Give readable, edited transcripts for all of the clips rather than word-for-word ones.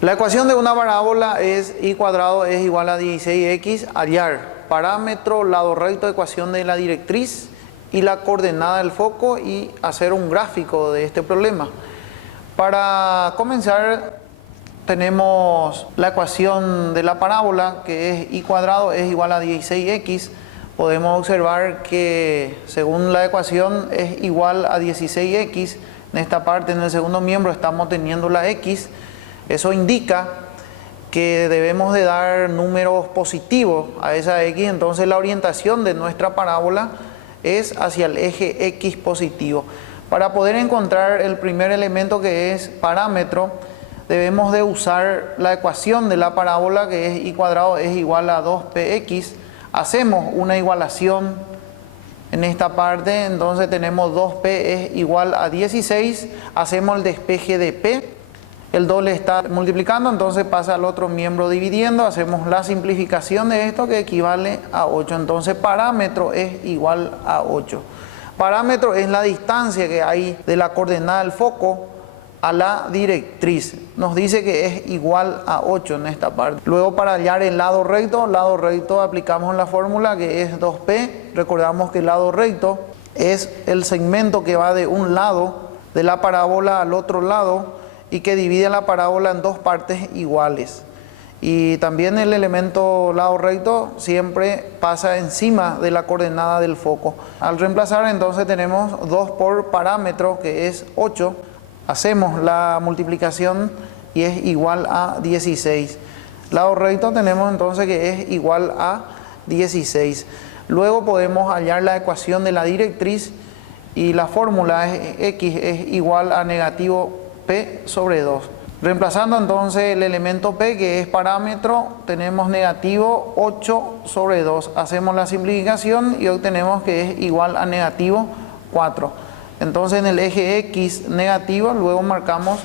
La ecuación de una parábola es y cuadrado es igual a 16x, hallar parámetro, lado recto, ecuación de la directriz y la coordenada del foco y hacer un gráfico de este problema. Para comenzar tenemos la ecuación de la parábola que es y cuadrado es igual a 16x. Podemos observar que según la ecuación es igual a 16x. En esta parte, en el segundo miembro, estamos teniendo la x. Eso indica que debemos de dar números positivos a esa x, entonces la orientación de nuestra parábola es hacia el eje x positivo. Para poder encontrar el primer elemento que es parámetro, debemos de usar la ecuación de la parábola que es y cuadrado es igual a 2px. Hacemos una igualación en esta parte, entonces tenemos 2p es igual a 16, hacemos el despeje de p. El doble está multiplicando, entonces pasa al otro miembro dividiendo, hacemos la simplificación de esto que equivale a 8. Entonces parámetro es igual a 8. Parámetro es la distancia que hay de la coordenada del foco a la directriz. Nos dice que es igual a 8 en esta parte. Luego para hallar el lado recto aplicamos la fórmula que es 2p. Recordamos que el lado recto es el segmento que va de un lado de la parábola al otro lado y que divide la parábola en dos partes iguales. Y también el elemento lado recto siempre pasa encima de la coordenada del foco. Al reemplazar entonces tenemos 2 por parámetro que es 8. Hacemos la multiplicación y es igual a 16. Lado recto tenemos entonces que es igual a 16. Luego podemos hallar la ecuación de la directriz y la fórmula es x es igual a negativo p sobre 2. Reemplazando entonces el elemento p que es parámetro, tenemos negativo 8 sobre 2. Hacemos la simplificación y obtenemos que es igual a negativo 4. Entonces en el eje x negativo luego marcamos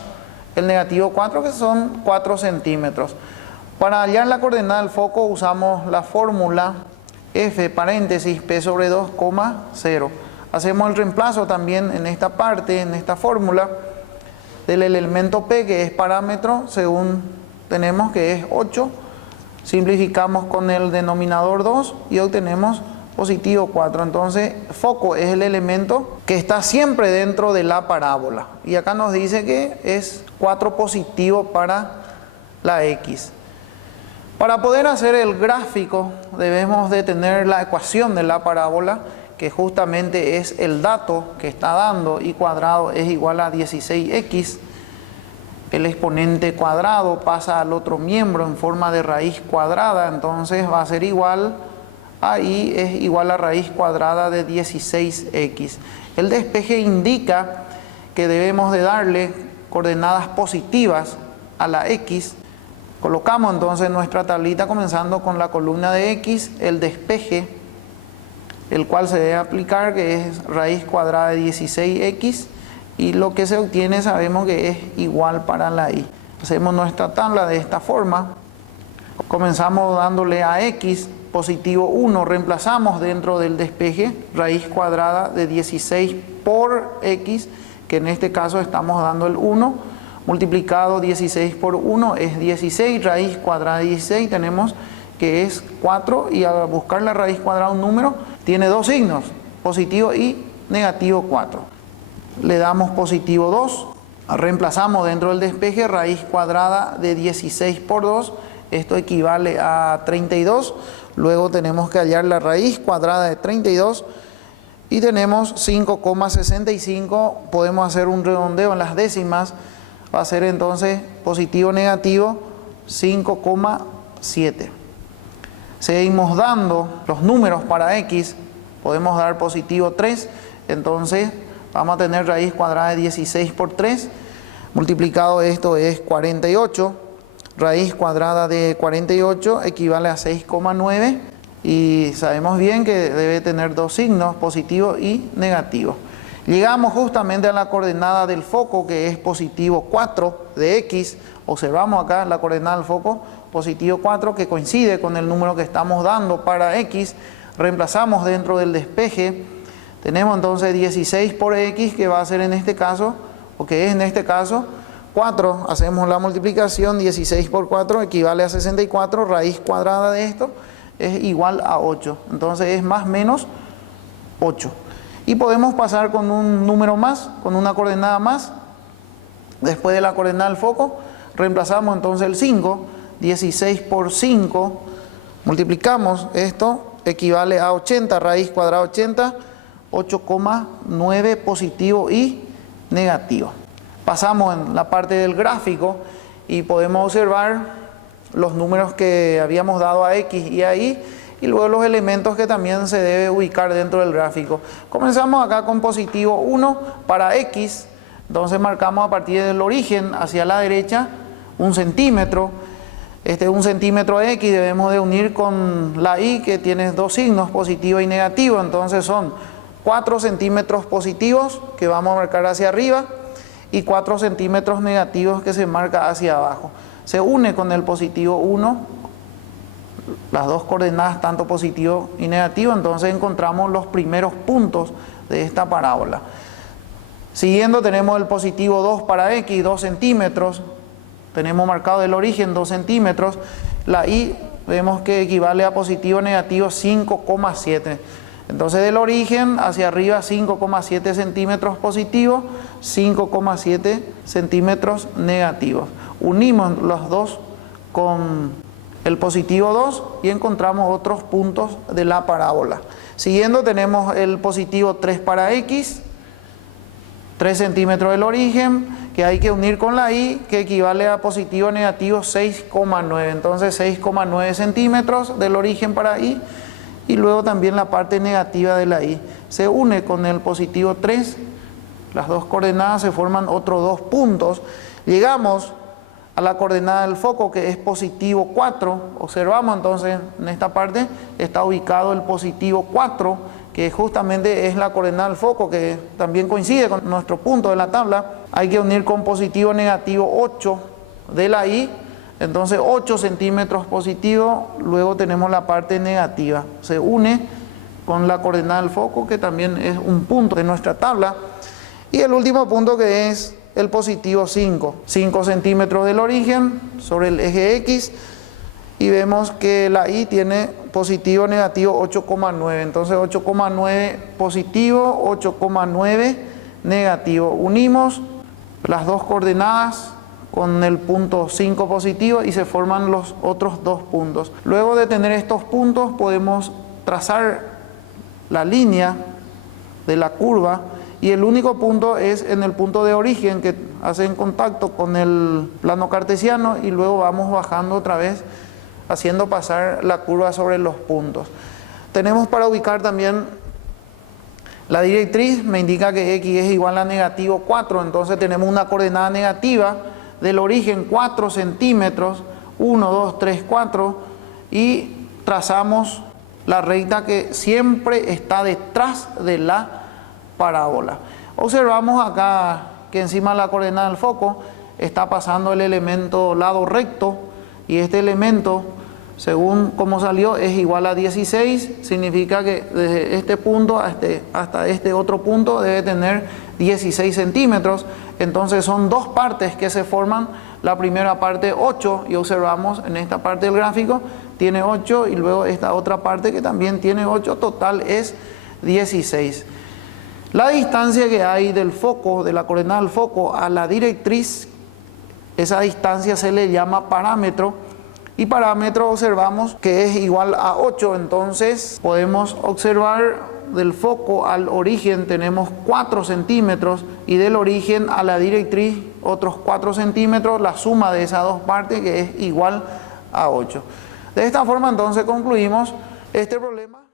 el negativo 4 que son 4 centímetros. Para hallar la coordenada del foco usamos la fórmula f paréntesis p sobre 2, 0. Hacemos el reemplazo también en esta parte, en esta fórmula del elemento p que es parámetro, según tenemos que es 8, simplificamos con el denominador 2 y obtenemos positivo 4. Entonces foco es el elemento que está siempre dentro de la parábola y acá nos dice que es 4 positivo para la x. Para poder hacer el gráfico debemos de tener la ecuación de la parábola, que justamente es el dato que está dando y cuadrado es igual a 16x. El exponente cuadrado pasa al otro miembro en forma de raíz cuadrada, entonces va a ser igual a y es igual a raíz cuadrada de 16x. El despeje indica que debemos de darle coordenadas positivas a la x. Colocamos entonces nuestra tablita comenzando con la columna de x, el despeje, el cual se debe aplicar, que es raíz cuadrada de 16x, y lo que se obtiene sabemos que es igual para la y. Hacemos nuestra tabla de esta forma. Comenzamos dándole a x positivo 1, reemplazamos dentro del despeje raíz cuadrada de 16 por x, que en este caso estamos dando el 1, multiplicado 16 por 1 es 16, raíz cuadrada de 16 tenemos que es 4, y al buscar la raíz cuadrada un número tiene dos signos, positivo y negativo 4. Le damos positivo 2, reemplazamos dentro del despeje raíz cuadrada de 16 por 2, esto equivale a 32, luego tenemos que hallar la raíz cuadrada de 32 y tenemos 5,65, podemos hacer un redondeo en las décimas, va a ser entonces positivo negativo 5,7. Seguimos dando los números para x, podemos dar positivo 3, entonces vamos a tener raíz cuadrada de 16 por 3, multiplicado esto es 48, raíz cuadrada de 48 equivale a 6,9 y sabemos bien que debe tener dos signos, positivo y negativo. Llegamos justamente a la coordenada del foco que es positivo 4 de x, observamos acá la coordenada del foco positivo 4 que coincide con el número que estamos dando para x, reemplazamos dentro del despeje, tenemos entonces 16 por x que va a ser en este caso, o que es en este caso 4, hacemos la multiplicación, 16 por 4 equivale a 64, raíz cuadrada de esto es igual a 8, entonces es más menos 8. Y podemos pasar con un número más, con una coordenada más, después de la coordenada del foco, reemplazamos entonces el 5, 16 por 5, multiplicamos esto, equivale a 80, raíz cuadrada 80, 8,9 positivo y negativo. Pasamos en la parte del gráfico y podemos observar los números que habíamos dado a X y a Y y luego los elementos que también se debe ubicar dentro del gráfico. Comenzamos acá con positivo 1 para X, entonces marcamos a partir del origen hacia la derecha 1 centímetro. Este 1 centímetro de X debemos de unir con la Y que tiene dos signos, positivo y negativo, entonces son 4 centímetros positivos que vamos a marcar hacia arriba y 4 centímetros negativos que se marca hacia abajo. Se une con el positivo 1, las dos coordenadas tanto positivo y negativo, entonces encontramos los primeros puntos de esta parábola. Siguiendo tenemos el positivo 2 para X, 2 centímetros, tenemos marcado el origen 2 centímetros, la Y vemos que equivale a positivo negativo 5,7. Entonces del origen hacia arriba 5,7 centímetros positivos, 5,7 centímetros negativos. Unimos los dos con el positivo 2 y encontramos otros puntos de la parábola. Siguiendo tenemos el positivo 3 para X, 3 centímetros del origen, que hay que unir con la Y, que equivale a positivo negativo 6,9. Entonces 6,9 centímetros del origen para Y. Y luego también la parte negativa de la Y se une con el positivo 3, las dos coordenadas se forman otros dos puntos. Llegamos a la coordenada del foco que es positivo 4, observamos entonces en esta parte está ubicado el positivo 4, que justamente es la coordenada del foco que también coincide con nuestro punto de la tabla. Hay que unir con positivo negativo 8 de la Y. Entonces 8 centímetros positivo, luego tenemos la parte negativa. Se une con la coordenada del foco, que también es un punto de nuestra tabla. Y el último punto que es el positivo 5. 5 centímetros del origen sobre el eje X. Y vemos que la Y tiene positivo negativo 8,9. Entonces 8,9 positivo, 8,9 negativo. Unimos las dos coordenadas con el punto 5 positivo y se forman los otros dos puntos. Luego de tener estos puntos podemos trazar la línea de la curva y el único punto es en el punto de origen que hace en contacto con el plano cartesiano y luego vamos bajando otra vez haciendo pasar la curva sobre los puntos. Tenemos para ubicar también la directriz, me indica que X es igual a negativo 4, entonces tenemos una coordenada negativa del origen 4 centímetros, 1, 2, 3, 4 y trazamos la recta que siempre está detrás de la parábola. Observamos acá que encima de la coordenada del foco está pasando el elemento lado recto y este elemento, según como salió, es igual a 16, significa que desde este punto hasta este otro punto debe tener 16 centímetros. Entonces son dos partes que se forman, la primera parte 8 y observamos en esta parte del gráfico tiene 8 y luego esta otra parte que también tiene 8, total es 16. La distancia que hay del foco, de la coordenada del foco a la directriz, esa distancia se le llama parámetro y parámetro observamos que es igual a 8, entonces podemos observar del foco al origen tenemos 4 centímetros y del origen a la directriz otros 4 centímetros, la suma de esas dos partes que es igual a 8. De esta forma entonces concluimos este problema.